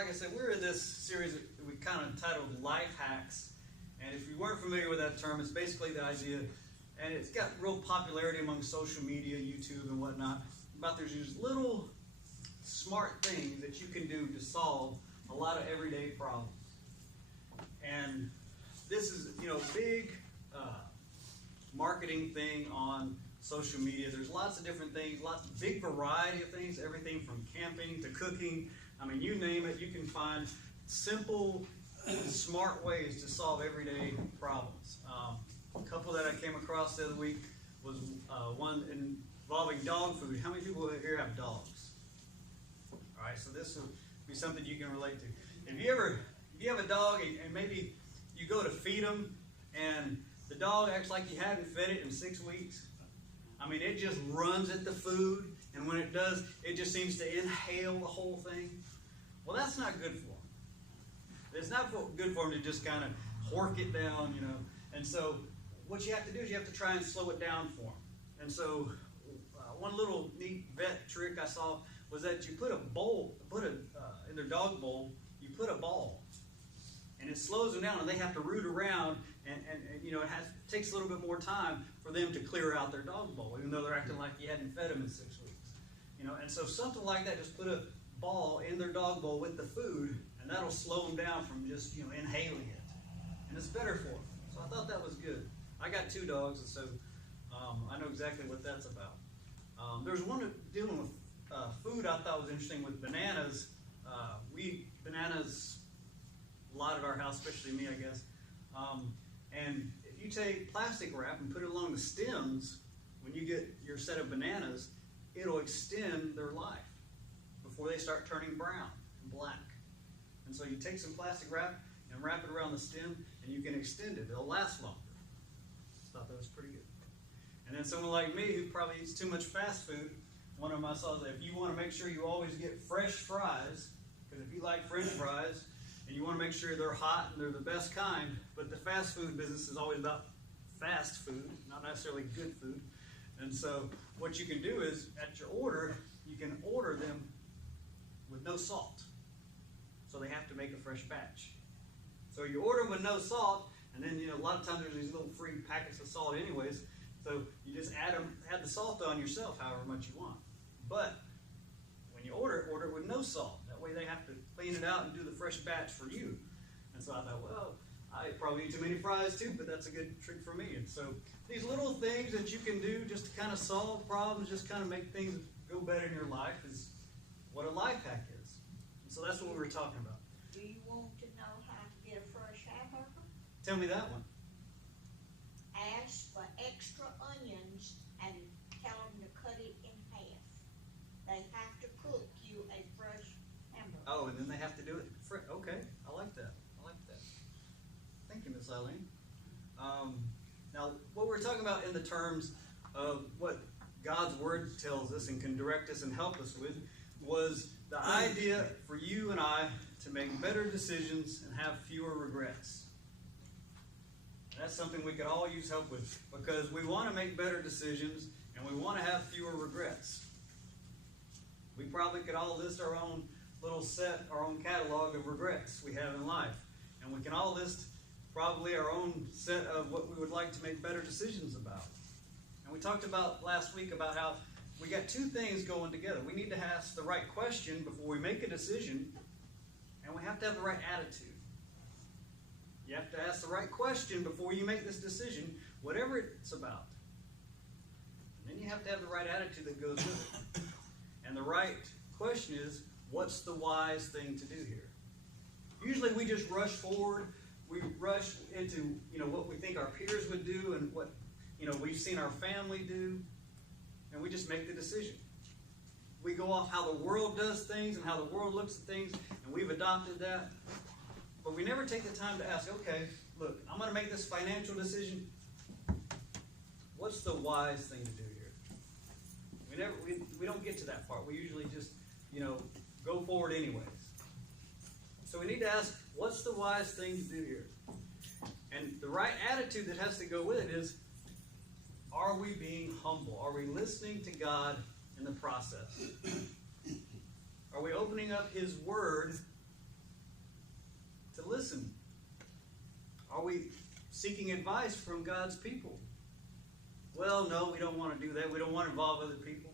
like I said, we're in this series that we kind of titled Life Hacks. And if you weren't familiar with that term, it's basically the idea, and it's got real popularity among social media, YouTube and whatnot, about there's these little smart things that you can do to solve a lot of everyday problems. And this is, a big marketing thing on social media. There's lots of different things, big variety of things, everything from camping to cooking. I mean, you name it, you can find simple, smart ways to solve everyday problems. A couple that I came across the other week was one involving dog food. How many people here have dogs? All right, so this will be something you can relate to. If you have a dog and maybe you go to feed them and the dog acts like you hadn't fed it in 6 weeks. I mean, it just runs at the food, and when it does, it just seems to inhale the whole thing. Well, that's not good for them. It's not good for them to just kind of hork it down, And so what you have to do is you have to try and slow it down for them. And so one little neat vet trick I saw was that you put in their dog bowl, you put a ball. And it slows them down, and they have to root around, and it takes a little bit more time for them to clear out their dog bowl, even though they're acting like you hadn't fed them in 6 weeks. And so something like that, just put a ball in their dog bowl with the food, and that'll slow them down from just inhaling it. And it's better for them. So I thought that was good. I got 2 dogs, and so I know exactly what that's about. There's one dealing with food I thought was interesting with bananas. We eat bananas a lot at our house, especially me, I guess. And if you take plastic wrap and put it along the stems, when you get your set of bananas, it'll extend their life before they start turning brown and black. And so you take some plastic wrap and wrap it around the stem, and you can extend it. It'll last longer. Thought that was pretty good. And then someone like me who probably eats too much fast food, one of them I saw that if you want to make sure you always get fresh fries, because if you like French fries, and you want to make sure they're hot and they're the best kind, but the fast food business is always about fast food, not necessarily good food. And so what you can do is, at your order, you can order them with no salt. So they have to make a fresh batch. So you order them with no salt, and then a lot of times there's these little free packets of salt anyways. So you just add the salt on yourself however much you want. But when you order it with no salt. That way they have to clean it out and do the fresh batch for you. And so I thought, well, I probably eat too many fries too, but that's a good trick for me. And so these little things that you can do just to kind of solve problems, just kind of make things go better in your life is what a life hack is. And so that's what we were talking about. Do you want to know how to get a fresh hamburger? Tell me that one. Ask for extra onions and tell them to cut it in half. They have to cook you a fresh hamburger. Oh, and then they have to do it. Okay, I like that. Thank you, Miss Eileen. Now, what we're talking about in the terms of what God's Word tells us and can direct us and help us with was the idea for you and I to make better decisions and have fewer regrets. That's something we could all use help with because we want to make better decisions and we want to have fewer regrets. We probably could all list our own little set, our own catalog of regrets we have in life. And we can all list probably our own set of what we would like to make better decisions about. And we talked about last week about how we got 2 things going together. We need to ask the right question before we make a decision, and we have to have the right attitude. You have to ask the right question before you make this decision, whatever it's about. And then you have to have the right attitude that goes with it. And the right question is, what's the wise thing to do here? Usually we just rush forward. We rush into what we think our peers would do and what we've seen our family do, and we just make the decision. We go off how the world does things and how the world looks at things, and we've adopted that. But we never take the time to ask, okay, look, I'm going to make this financial decision. What's the wise thing to do here? We don't get to that part. We usually just, go forward anyways. So we need to ask, what's the wise thing to do here? And the right attitude that has to go with it is, are we being humble? Are we listening to God in the process? Are we opening up His Word listen? Are we seeking advice from God's people? Well, no, we don't want to do that. We don't want to involve other people.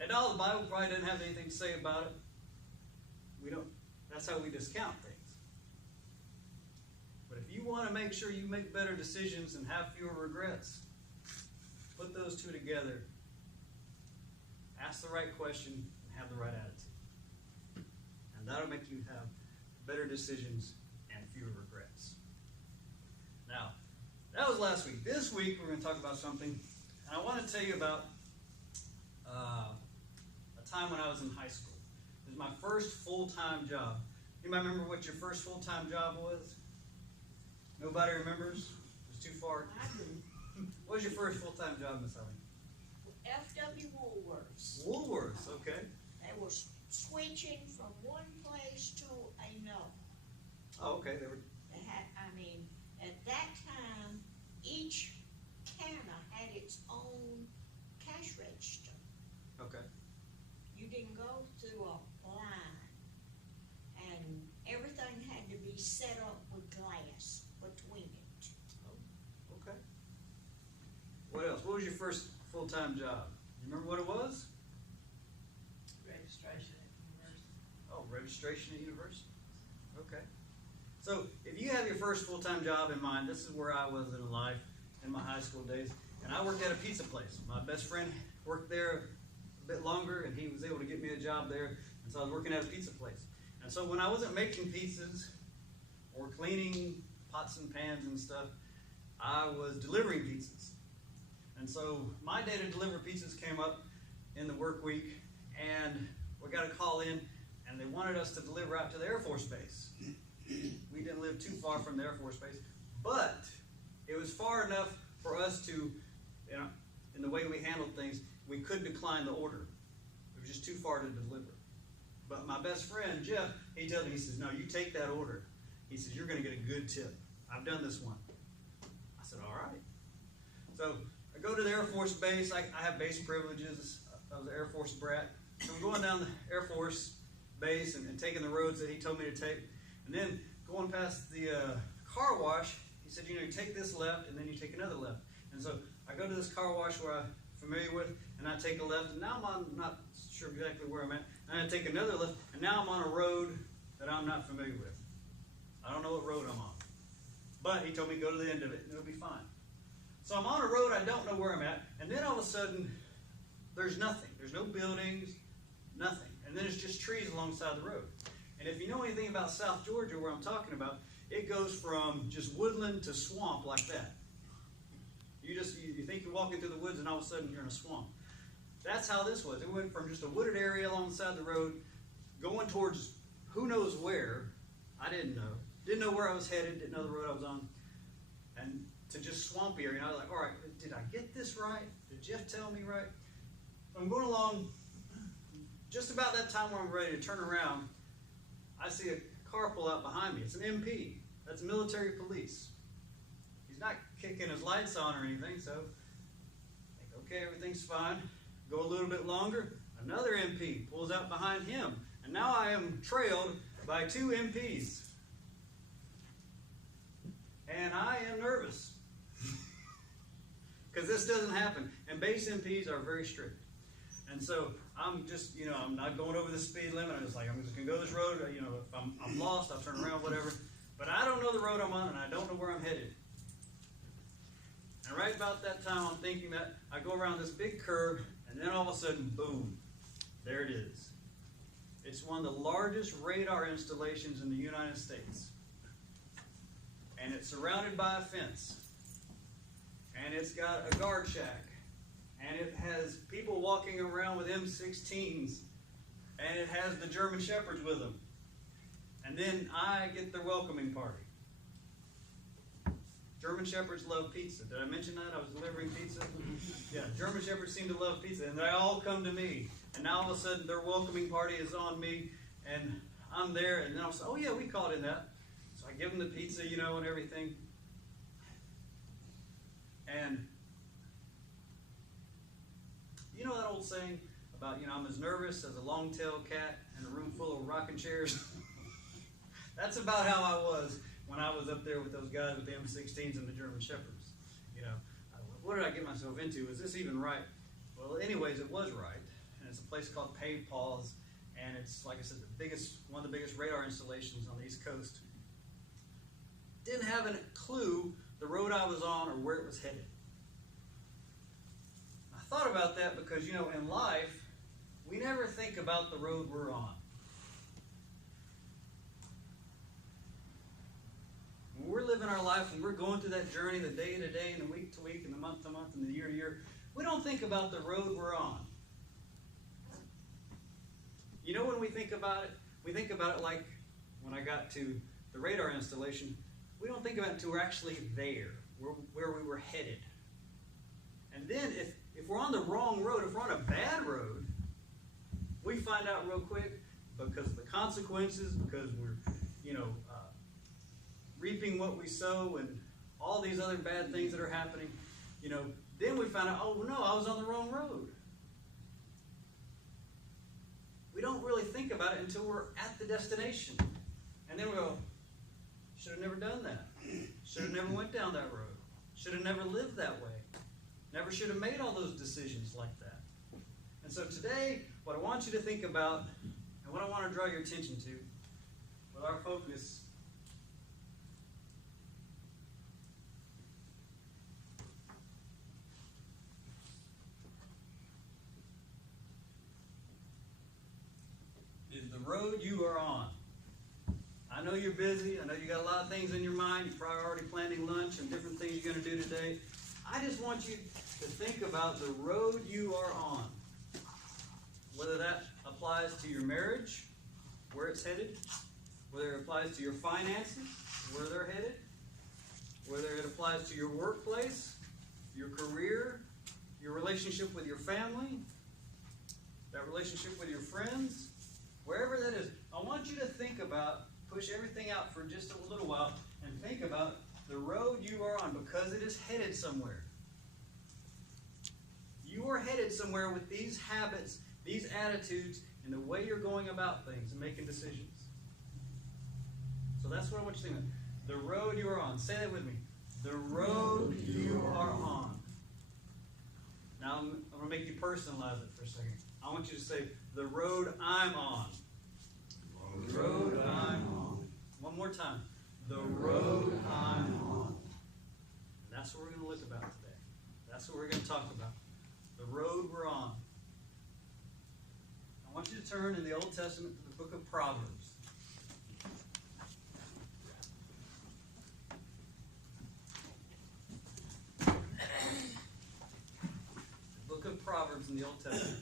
And all the Bible probably doesn't have anything to say about it. We don't. That's how we discount things. But if you want to make sure you make better decisions and have fewer regrets, put those two together. Ask the right question and have the right attitude. And that'll make you have better decisions and fewer regrets. Now, that was last week. This week we're going to talk about something. And I want to tell you about a time when I was in high school. It was my first full-time job. Anybody remember what your first full-time job was? Nobody remembers? It was too far. I do. What was your first full-time job, Miss Ellie? F.W. Woolworths. Woolworths, okay. They were switching from one place to another. Oh, okay. They had, at that time, each counter had its own cash register. Okay. You didn't go through a line. And everything had to be set up with glass between it. Oh, okay. What else? What was your first full-time job? You remember what it was? Registration at university. Oh, registration at university. Okay. So, if you have your first full-time job in mind, this is where I was in life in my high school days. And I worked at a pizza place. My best friend worked there a bit longer, and he was able to get me a job there. And so I was working at a pizza place. And so when I wasn't making pizzas or cleaning pots and pans and stuff, I was delivering pizzas. And so my day to deliver pizzas came up in the work week, and we got a call in, and they wanted us to deliver out to the Air Force Base. We didn't live too far from the Air Force Base, but it was far enough for us to, in the way we handled things, we could decline the order. It was just too far to deliver. But my best friend, Jeff, he tells me, he says, no, you take that order. He says, you're going to get a good tip. I've done this one. I said, all right. So I go to the Air Force Base. I have base privileges. I was an Air Force brat. So I'm going down the Air Force Base and taking the roads that he told me to take. And then going past the car wash, he said, you take this left, and then you take another left. And so I go to this car wash where I'm familiar with, and I take a left, and now I'm not sure exactly where I'm at. And I take another left, and now I'm on a road that I'm not familiar with. I don't know what road I'm on. But he told me go to the end of it, and it'll be fine. So I'm on a road, I don't know where I'm at, and then all of a sudden, there's nothing. There's no buildings, nothing. And then it's just trees alongside the road. And if you know anything about South Georgia, where I'm talking about, it goes from just woodland to swamp like that. You think you're walking through the woods, and all of a sudden you're in a swamp. That's how this was. It went from just a wooded area alongside the road, going towards who knows where. I didn't know. Didn't know where I was headed, didn't know the road I was on. And to just swampy area. And I was like, all right, did I get this right? Did Jeff tell me right? I'm going along. Just about that time where I'm ready to turn around, I see a car pull out behind me. It's an MP. That's military police. He's not kicking his lights on or anything, so I think, okay, everything's fine. Go a little bit longer, another MP pulls out behind him, and now I am trailed by two MPs. And I am nervous. Because this doesn't happen. And base MPs are very strict. And so I'm just, I'm not going over the speed limit. I'm just going to go this road. If I'm lost, I'll turn around, whatever. But I don't know the road I'm on, and I don't know where I'm headed. And right about that time, I'm thinking that I go around this big curve, and then all of a sudden, boom, there it is. It's one of the largest radar installations in the United States. And it's surrounded by a fence. And it's got a guard shack. And it has people walking around with M16s. And it has the German Shepherds with them. And then I get their welcoming party. German Shepherds love pizza. Did I mention that? I was delivering pizza. Yeah, German Shepherds seem to love pizza. And they all come to me. And now all of a sudden their welcoming party is on me. And I'm there. And then I'll say, oh yeah, we called in that. So I give them the pizza, and everything. And you know that old saying about, I'm as nervous as a long-tailed cat in a room full of rocking chairs? That's about how I was when I was up there with those guys with the M16s and the German Shepherds. You know, what did I get myself into? Is this even right? Well, anyways, it was right. And it's a place called Pave Paws, and it's, like I said, one of the biggest radar installations on the East Coast. Didn't have a clue the road I was on or where it was headed. I thought about that because, you know, in life, we never think about the road we're on. When we're living our life, when we're going through that journey, the day to day, and the week to week, and the month to month, and the year to year, we don't think about the road we're on. You know, when we think about it like when I got to the radar installation, we don't think about it until we're actually there, where we were headed. And then if we're on the wrong road, if we're on a bad road, we find out real quick because of the consequences, because we're, you know, reaping what we sow and all these other bad things that are happening, you know, then we find out, oh no, I was on the wrong road. We don't really think about it until we're at the destination. And then we go, should have never done that. Should have never went down that road. Should have never lived that way. Never should have made all those decisions like that. And so today, what I want you to think about, and what I want to draw your attention to, with our focus, is the road you are on. I know you're busy. I know you got a lot of things in your mind. You're probably already planning lunch and different things you're going to do today. I just want you to think about the road you are on. Whether that applies to your marriage, where it's headed, whether it applies to your finances, where they're headed, whether it applies to your workplace, your career, your relationship with your family, that relationship with your friends, wherever that is. I want you to think about, push everything out for just a little while, and think about the road you are on, because it is headed somewhere. You are headed somewhere with these habits, these attitudes, and the way you're going about things and making decisions. So that's what I want you to think of. The road you are on. Say that with me. The road you are on. Now I'm going to make you personalize it for a second. I want you to say, the road I'm on. The road I'm on. One more time. The road I'm on. And that's what we're going to look about today. That's what we're going to talk about. The road we're on. I want you to turn in the Old Testament to the book of Proverbs. The book of Proverbs in the Old Testament.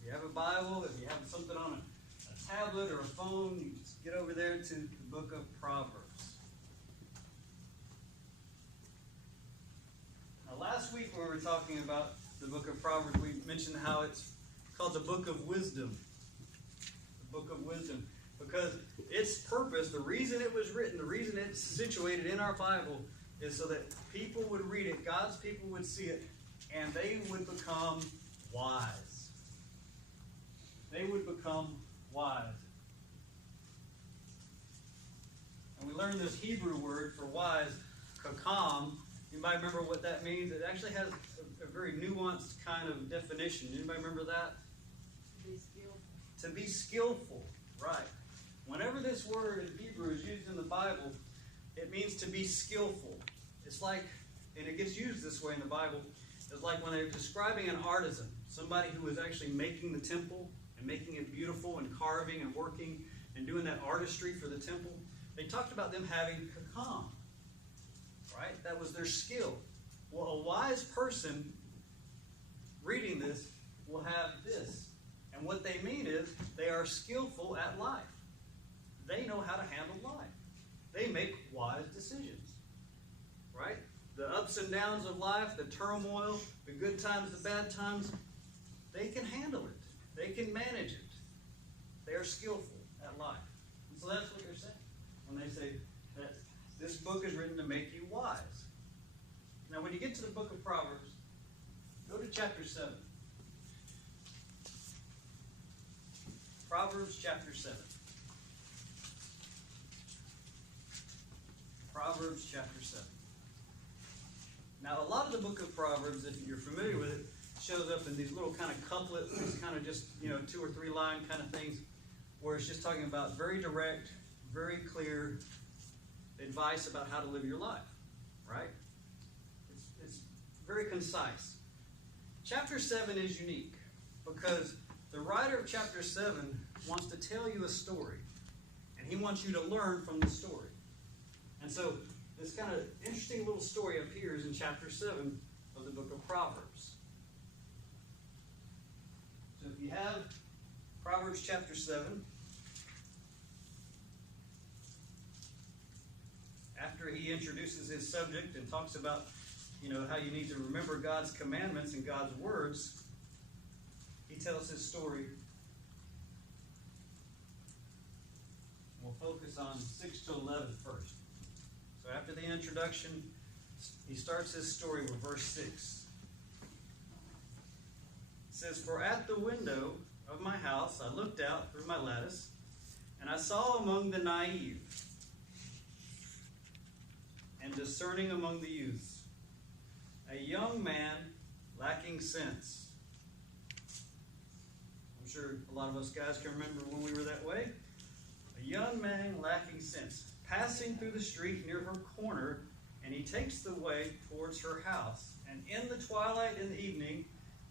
If you have a Bible, if you have something on a tablet or a phone, you just get over there to the book of Proverbs. Now, last week when we were talking about the book of Proverbs, we mentioned how it's called the book of wisdom. The book of wisdom. Because its purpose, the reason it was written, the reason it's situated in our Bible, is so that people would read it, God's people would see it, and they would become wise. They would become wise. And we learned this Hebrew word for wise, kakam. You might remember what that means. It actually has a very nuanced kind of definition. Anybody remember that? To be skillful. To be skillful, right. Whenever this word in Hebrew is used in the Bible, it means to be skillful. It's like, and it gets used this way in the Bible, it's like when they're describing an artisan, somebody who is actually making the temple and making it beautiful and carving and working and doing that artistry for the temple. They talked about them having kakam, right? That was their skill. Well, a wise person reading this will have this. And what they mean is they are skillful at life. They know how to handle life. They make wise decisions, right? The ups and downs of life, the turmoil, the good times, the bad times, they can handle it. They can manage it. They are skillful at life. And so that's what they're saying when they say that this book is written to make you wise. Now, when you get to the book of Proverbs, go to chapter 7. Proverbs chapter 7. Proverbs chapter 7. Now, a lot of the book of Proverbs, if you're familiar with it, shows up in these little kind of couplets, these kind of just, 2 or 3 line kind of things, where it's just talking about very direct, very clear advice about how to live your life, right? It's very concise. Chapter 7 is unique because the writer of chapter 7 wants to tell you a story, and he wants you to learn from the story. And so this kind of interesting little story appears in chapter 7 of the book of Proverbs. So if you have Proverbs chapter 7, after he introduces his subject and talks about, how you need to remember God's commandments and God's words, he tells his story. We'll focus on 6 to 11 first. So after the introduction, he starts his story with verse 6. It says, "For at the window of my house I looked out through my lattice, and I saw among the naive and discerning among the youths a young man lacking sense." I'm sure a lot of us guys can remember when we were that way. A young man lacking sense, passing through the street near her corner, and he takes the way towards her house. And in the twilight in the evening,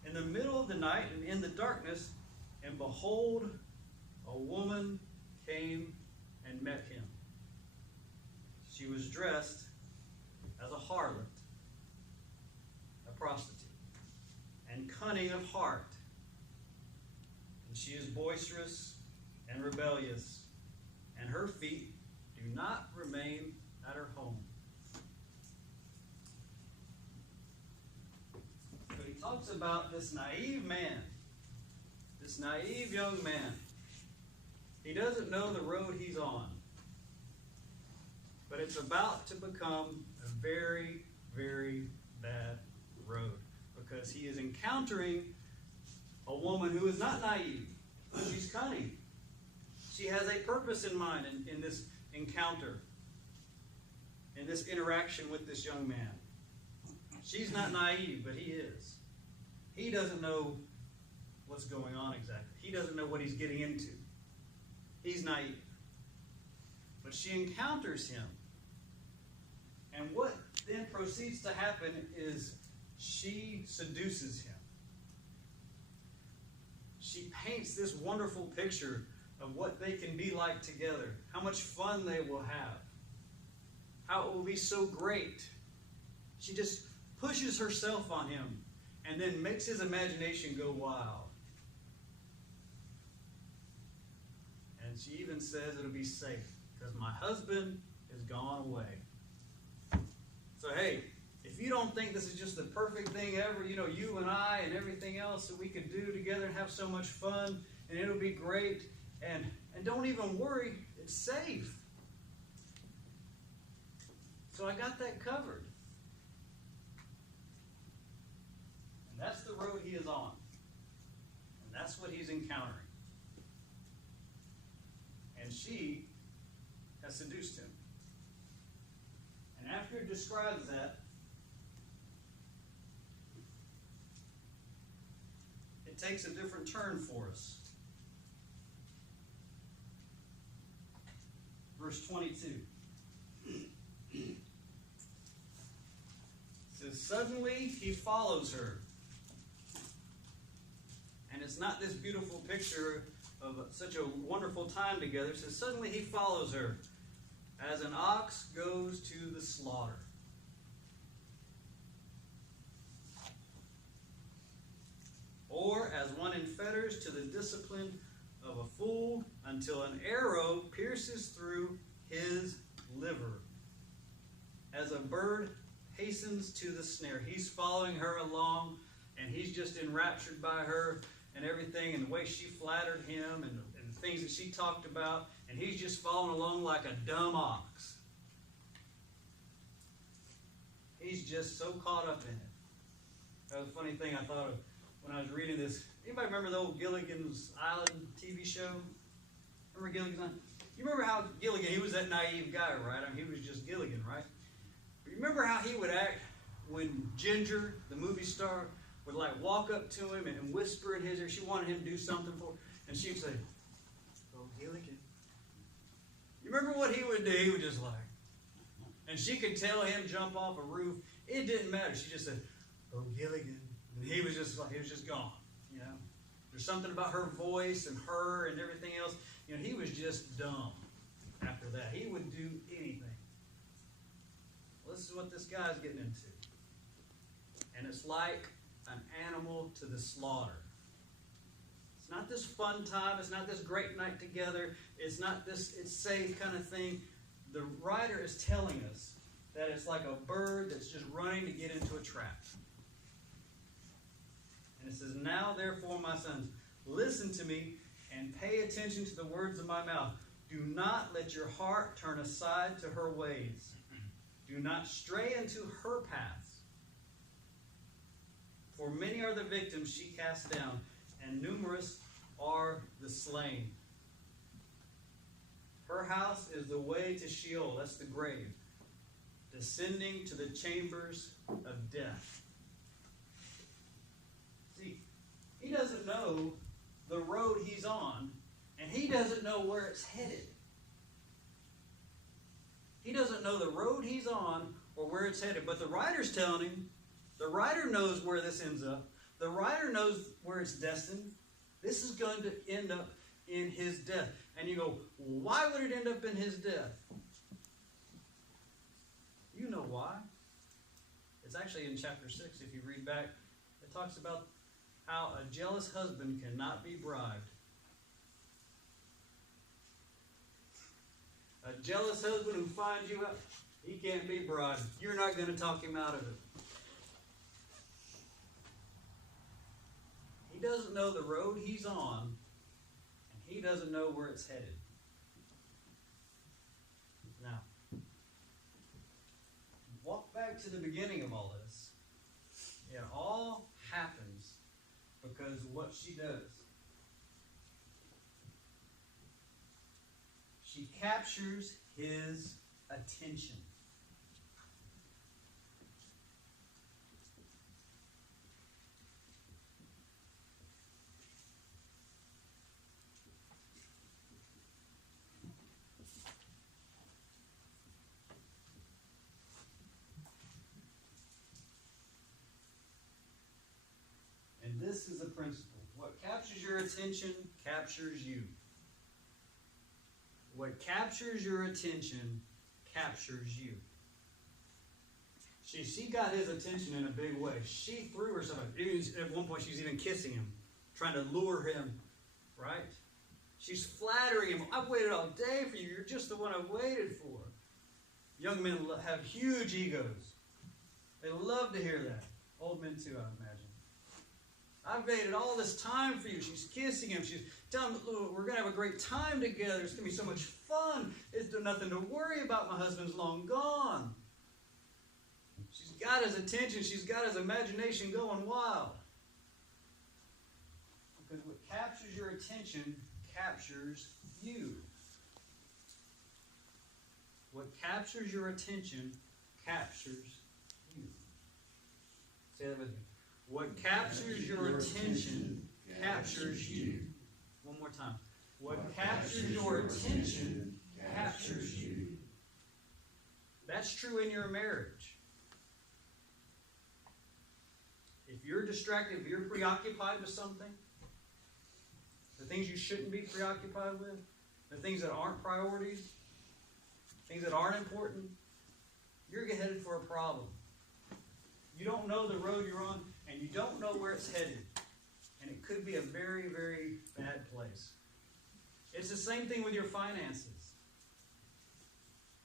in the middle of the night, and in the darkness, and behold, a woman came and met him. She was dressed as a harlot, a prostitute, and cunning of heart. And she is boisterous and rebellious, and her feet do not remain at her home. So he talks about this naive man, this naive young man. He doesn't know the road he's on, but it's about to become a very, very bad road because he is encountering a woman who is not naive. She's cunning. She has a purpose in mind in this encounter, in this interaction with this young man. She's not naive, but he is. He doesn't know what's going on exactly. He doesn't know what he's getting into. He's naive. But she encounters him. And what then proceeds to happen is she seduces him. She paints this wonderful picture of what they can be like together, how much fun they will have, how it will be so great. She just pushes herself on him and then makes his imagination go wild. And she even says it'll be safe because my husband is gone away. So hey, if you don't think this is just the perfect thing ever, you and I and everything else that we could do together and have so much fun and it'll be great, and don't even worry, it's safe. So I got that covered. And that's the road he is on. And that's what he's encountering. And she has seduced him. And after it describes that, it takes a different turn for us. Verse 22. It says, "Suddenly he follows her." And it's not this beautiful picture of such a wonderful time together. It says, "Suddenly he follows her, as an ox goes to the slaughter." Or as one in fetters to the discipline of a fool, until an arrow pierces through his liver. As a bird hastens to the snare. He's following her along, and he's just enraptured by her and everything, and the way she flattered him, and the things that she talked about, and he's just following along like a dumb ox. He's just so caught up in it. That was a funny thing I thought of. when I was reading this. Anybody remember the old Gilligan's Island TV show? Remember Gilligan's Island? You remember how Gilligan, he was that naive guy, right? I mean, he was just Gilligan, right? But you remember how he would act when Ginger, the movie star, would like walk up to him and whisper in his ear. She wanted him to do something for her. And she'd say, "Oh, Gilligan." You remember what he would do? He would just like, and she could tell him jump off a roof. It didn't matter. She just said, "Oh, Gilligan." And he was just gone. You know, there's something about her voice and her and everything else. You know, he was just dumb after that. He would do anything. Well, this is what this guy's getting into. And it's like an animal to the slaughter. It's not this fun time. It's not this great night together. It's not this it's safe kind of thing. The writer is telling us that it's like a bird that's just running to get into a trap. And it says, "Now therefore, my sons, listen to me and pay attention to the words of my mouth. Do not let your heart turn aside to her ways. Do not stray into her paths. For many are the victims she cast down, and numerous are the slain. Her house is the way to Sheol," that's the grave, "descending to the chambers of death." See, he doesn't know the road he's on, and he doesn't know where it's headed. He doesn't know the road he's on or where it's headed, but the writer's telling him. The writer knows where this ends up. The writer knows where it's destined. This is going to end up in his death. And you go, why would it end up in his death? You know why. It's actually in chapter 6, if you read back. It talks about how a jealous husband cannot be bribed. A jealous husband who finds you out, he can't be bribed. You're not going to talk him out of it. He doesn't know the road he's on, and he doesn't know where it's headed. Now, walk back to the beginning of all this. It all happens because of what she does. She captures his attention. And this is a principle. What captures your attention captures you. What captures your attention captures you. She got his attention in a big way. She threw herself. At one point, she's even kissing him, trying to lure him, right? She's flattering him. "I've waited all day for you. You're just the one I waited for." Young men have huge egos. They love to hear that. Old men too, I imagine. "I've waited all this time for you." She's kissing him. She's telling him, "Look, we're going to have a great time together. It's going to be so much fun. There's nothing to worry about. My husband's long gone." She's got his attention. She's got his imagination going wild. Because what captures your attention captures you. What captures your attention captures you. Say that with me. What captures your attention captures you. One more time. What captures your attention captures you. That's true in your marriage. If you're distracted, if you're preoccupied with something, the things you shouldn't be preoccupied with, the things that aren't priorities, things that aren't important, you're headed for a problem. You don't know the road you're on, and you don't know where it's headed. And it could be a very, very bad place. It's the same thing with your finances.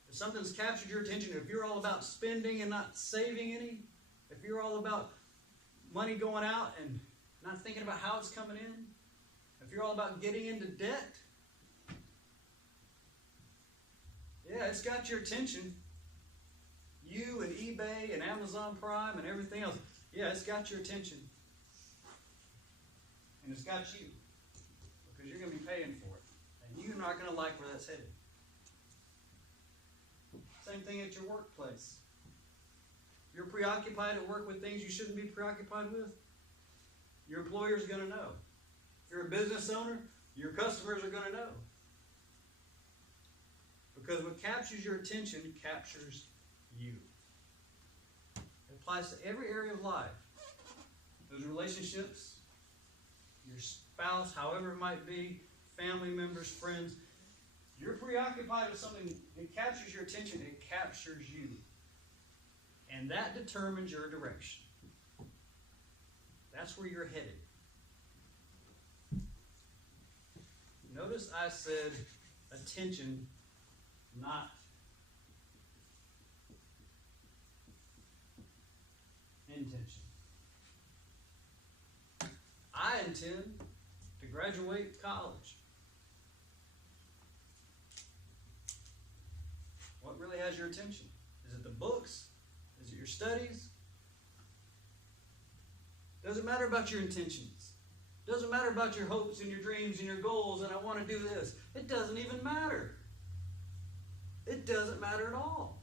If something's captured your attention, if you're all about spending and not saving any, if you're all about money going out and not thinking about how it's coming in, if you're all about getting into debt, yeah, it's got your attention. You and eBay and Amazon Prime and everything else. Yeah, it's got your attention. And it's got you. Because you're going to be paying for it. And you're not going to like where that's headed. Same thing at your workplace. If you're preoccupied at work with things you shouldn't be preoccupied with, your employer's going to know. If you're a business owner, your customers are going to know. Because what captures your attention captures you. It applies to every area of life. Those relationships, your spouse, however it might be, family members, friends. You're preoccupied with something, it captures your attention, it captures you. And that determines your direction. That's where you're headed. Notice I said attention, not intention. I intend to graduate college. What really has your attention? Is it the books? Is it your studies? Doesn't matter about your intentions. Doesn't matter about your hopes and your dreams and your goals and I want to do this. It doesn't even matter. It doesn't matter at all.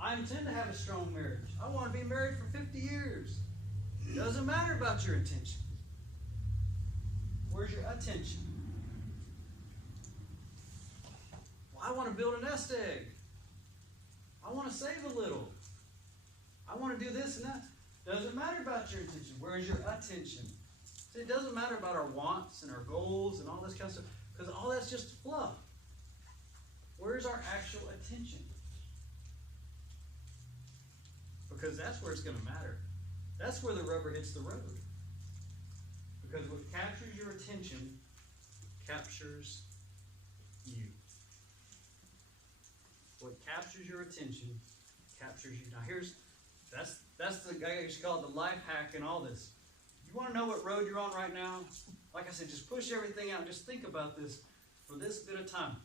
I intend to have a strong marriage. I want to be married for 50 years. It doesn't matter about your intention. Where's your attention? Well, I want to build a nest egg. I want to save a little. I want to do this and that. Doesn't matter about your intention. Where's your attention? See, it doesn't matter about our wants and our goals and all this kind of stuff, because all that's just fluff. Where's our actual attention? Because that's where it's going to matter. That's where the rubber hits the road. Because what captures your attention captures you. What captures your attention captures you. Now that's the guy used to call it the life hack in all this. You want to know what road you're on right now? Like I said, just push everything out. Just think about this for this bit of time.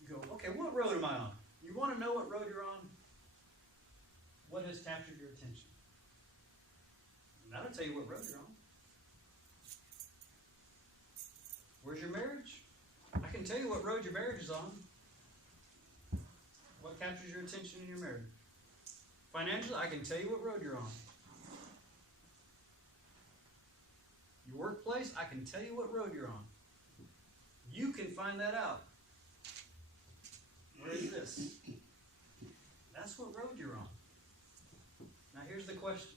You go, okay, what road am I on? You want to know what road you're on? What has captured your attention? And that'll tell you what road you're on. Where's your marriage? I can tell you what road your marriage is on. What captures your attention in your marriage? Financially, I can tell you what road you're on. Your workplace, I can tell you what road you're on. You can find that out. Where is this? That's what road you're on. Now here's the question.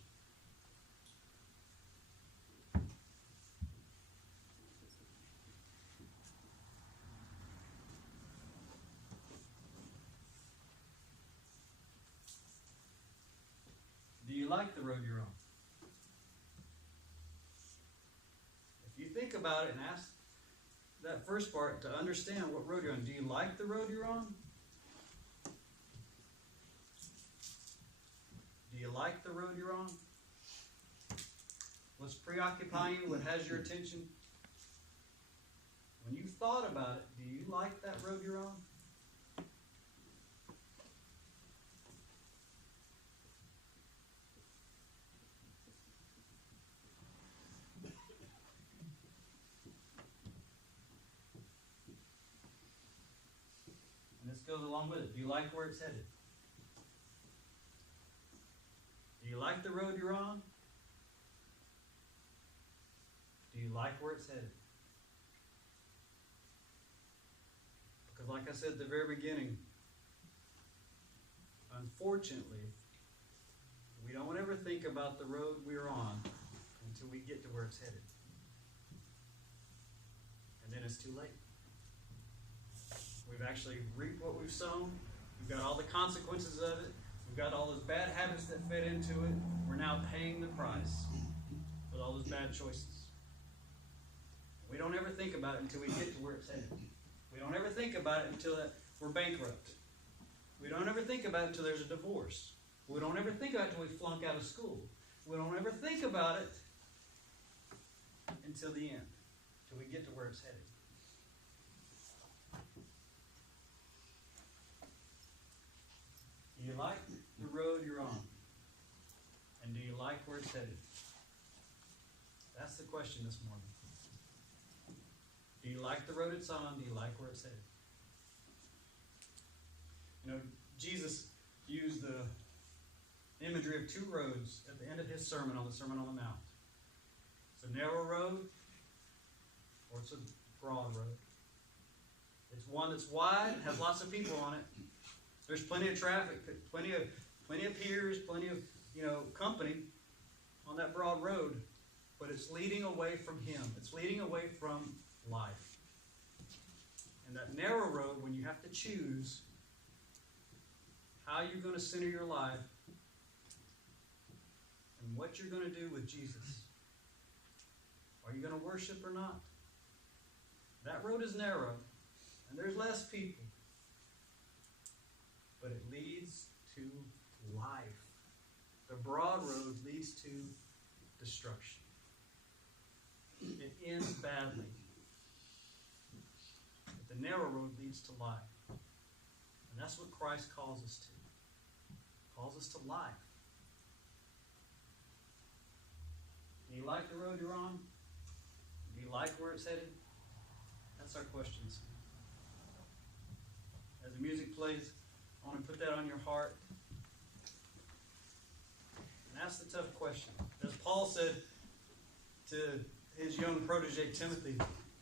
Do you like the road you're on? If you think about it and ask that first part to understand what road you're on. Do you like the road you're on? Do you like the road you're on? What's preoccupying you? What has your attention? When you've thought about it, do you like that road you're on? And this goes along with it. Do you like where it's headed? Do you like the road you're on? Do you like where it's headed? Because like I said at the very beginning, unfortunately, we don't ever think about the road we're on until we get to where it's headed. And then it's too late. We've actually reaped what we've sown. We've got all the consequences of it. We've got all those bad habits that fed into it. We're now paying the price for all those bad choices. We don't ever think about it until we get to where it's headed. We don't ever think about it until we're bankrupt. We don't ever think about it until there's a divorce. We don't ever think about it until we flunk out of school. We don't ever think about it until the end, until we get to where it's headed. Do you like the road you're on? And do you like where it's headed? That's the question this morning. Do you like the road it's on? Do you like where it's headed? You know, Jesus used the imagery of two roads at the end of his sermon on the Sermon on the Mount. It's a narrow road, or it's a broad road. It's one that's wide, has lots of people on it. There's plenty of traffic, plenty of peers, plenty of company on that broad road, but it's leading away from Him. It's leading away from life. And that narrow road, when you have to choose how you're going to center your life and what you're going to do with Jesus. Are you going to worship or not? That road is narrow, and there's less people, but it leads to life. The broad road leads to destruction. It ends badly. But the narrow road leads to life. And that's what Christ calls us to. He calls us to life. Do you like the road you're on? Do you like where it's headed? That's our questions. As the music plays, I want to put that on your heart. And ask the tough question. As Paul said to his young protege, Timothy,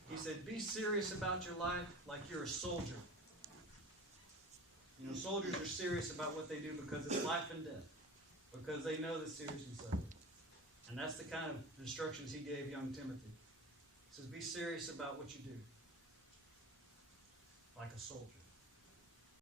he said, be serious about your life like you're a soldier. You know, soldiers are serious about what they do because it's life and death. Because they know the seriousness of it. And that's the kind of instructions he gave young Timothy. He says, be serious about what you do. Like a soldier.